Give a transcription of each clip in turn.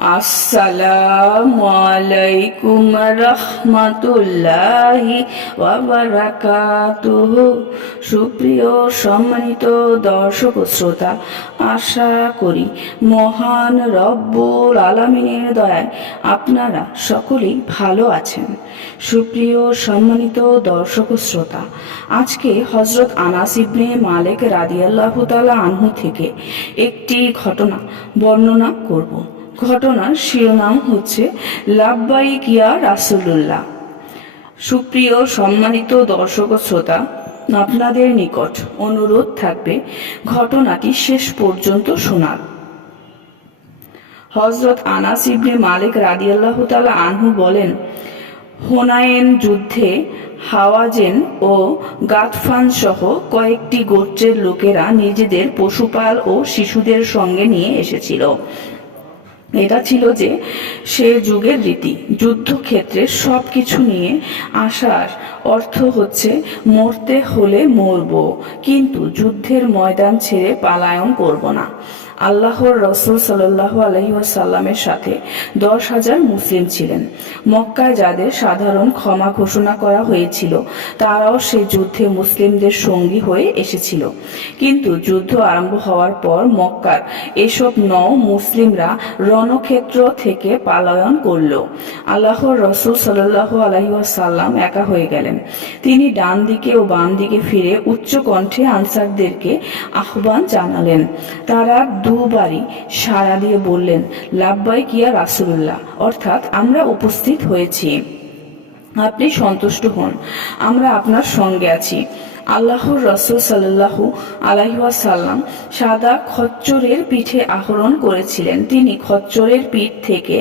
আসসালামু আলাইকুম রহমতুল্লাহি সুপ্রিয় সম্মানিত দর্শক শ্রোতা, আশা করি মহান রব্বুল আলমিনের দয়ায় আপনারা সকলেই ভালো আছেন। সুপ্রিয় সম্মানিত দর্শক শ্রোতা, আজকে হজরত আনাস ইবনে মালিক রাদিয়াল্লাহু তাআলা আনহু থেকে একটি ঘটনা বর্ণনা করব। ঘটনার শিরোনাম হচ্ছে লাভবাই কিয়া রাসুল্লাহ সুপ্রিয়, সম্মানিত দর্শক শ্রোতা, আপনাদের নিকট অনুরোধ থাকবে ঘটনাটি শেষ পর্যন্ত শোনার। হজরত আনাস ইবনে মালিক রাদিয়াল্লাহ তাআলা আনহু বলেন, হোনায়েন যুদ্ধে হাওয়াজেন ও গাতফান সহ কয়েকটি গোত্রের লোকেরা নিজেদের পশুপাল ও শিশুদের সঙ্গে নিয়ে এসেছিল। এটা ছিল যে সে যুগের রীতি, যুদ্ধক্ষেত্রে সব কিছু নিয়ে আসার অর্থ হচ্ছে মরতে হলে মরব, কিন্তু যুদ্ধের ময়দান ছেড়ে পালায়ন করব না। আল্লাহর রসুল সাল্লাহ আলহিহাসাল্লামের সাথে দশ হাজার মুসলিম ছিলেন। মক্কায় যাদের সাধারণ ক্ষমা ঘোষণা করা হয়েছিল, তারাও সে যুদ্ধে মুসলিমদের সঙ্গী হয়ে এসেছিল। কিন্তু যুদ্ধ আরম্ভ হওয়ার পর মক্কার এসব নও মুসলিমরা রণক্ষেত্র থেকে পালায়ন করল। আল্লাহর রসুল সাল্লাহ আলহিহাসাল্লাম একা হয়ে গেলেন। তিনি ডান দিকে ও বাম দিকে ফিরে উচ্চ কণ্ঠে আনসারদেরকে আহ্বান জানালেন। তারা দুবারই সাড়া দিয়ে বললেন লাভবাই কিয়া রাসুল্লাহ অর্থাৎ আমরা উপস্থিত হয়েছি। আপনি সন্তুষ্ট হন, আমরা আপনার সঙ্গে আছি। আল্লাহর রসুল সাল্লাহু আলাইসাল্লাম সাদা খচ্চরের পিঠে আহরণ করেছিলেন। তিনি খচ্চরের পিঠ থেকে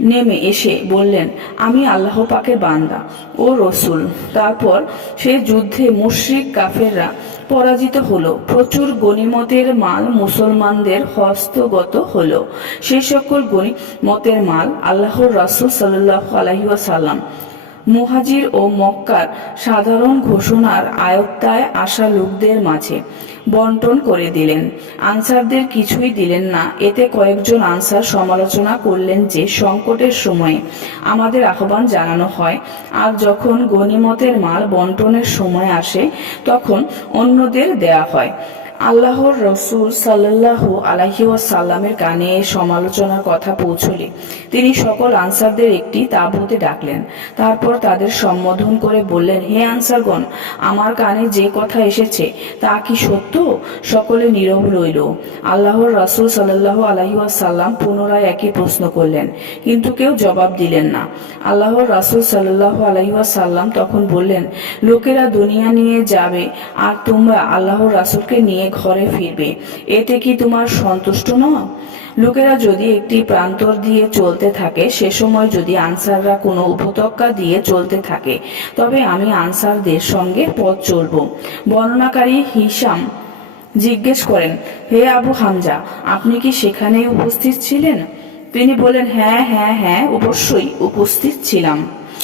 নেমে এসে বললেন, আমি আল্লাহ পাকের বান্দা, ও রসুল। তারপর সে যুদ্ধে মুশ্রিক কাফেররা পরাজিত হলো। প্রচুর গণিমতের মাল মুসলমানদের হস্তগত হলো। সেই সকল গণিমতের মাল আল্লাহর রাসুল সাল্লাহ আলহিউসাল্লাম মুহাজির ও মক্কার সাধারণ ঘোষণার আয়ত্তায় আসা লোকদের মাঝে বন্টন করে দিলেন। আনসারদের কিছুই দিলেন না। এতে কয়েকজন আনসার সমালোচনা করলেন যে, সংকটের সময়ে আমাদের আহ্বান জানানো হয়, আর যখন গণিমতের মাল বন্টনের সময় আসে, তখন অন্যদের দেয়া হয়। আল্লাহর রসুল সাল্লাহু আলাহি কানে সমালোচনার কথা পৌঁছলে তিনি সকল আনসারদের একটি তাঁবুতে ডাকলেন। তারপর তাদের সম্বোধন করে বললেন, হে আনসারগণ, আমার কানে যে কথা এসেছে, তা কি সত্য? সকলে নীরব রইল। আল্লাহর রসুল সাল্লাহ আলাহি সাল্লাম পুনরায় একই প্রশ্ন করলেন, কিন্তু কেউ জবাব দিলেন না। আল্লাহর রাসুল সাল্লাহ আলাহি সাল্লাম তখন বললেন, লোকেরা দুনিয়া নিয়ে যাবে, আর তোমরা আল্লাহর রাসুলকে নিয়ে ঘরে ফিরবে। এতে কি তোমার সন্তুষ্ট নও? লোকেরা যদি একটি প্রান্তর দিয়ে চলতে থাকে, সে সময় যদি আনসাররা কোনো উপত্যকা দিয়ে চলতে থাকে, তবে আমি আনসারদের সঙ্গে পথ চলব। বর্ণনাকারী হিসাম জিজ্ঞেস করেন, হে আবু হামজা, আপনি কি সেখানে উপস্থিত ছিলেন? তিনি বলেন হ্যাঁ হ্যাঁ হ্যাঁ অবশ্যই উপস্থিত ছিলাম।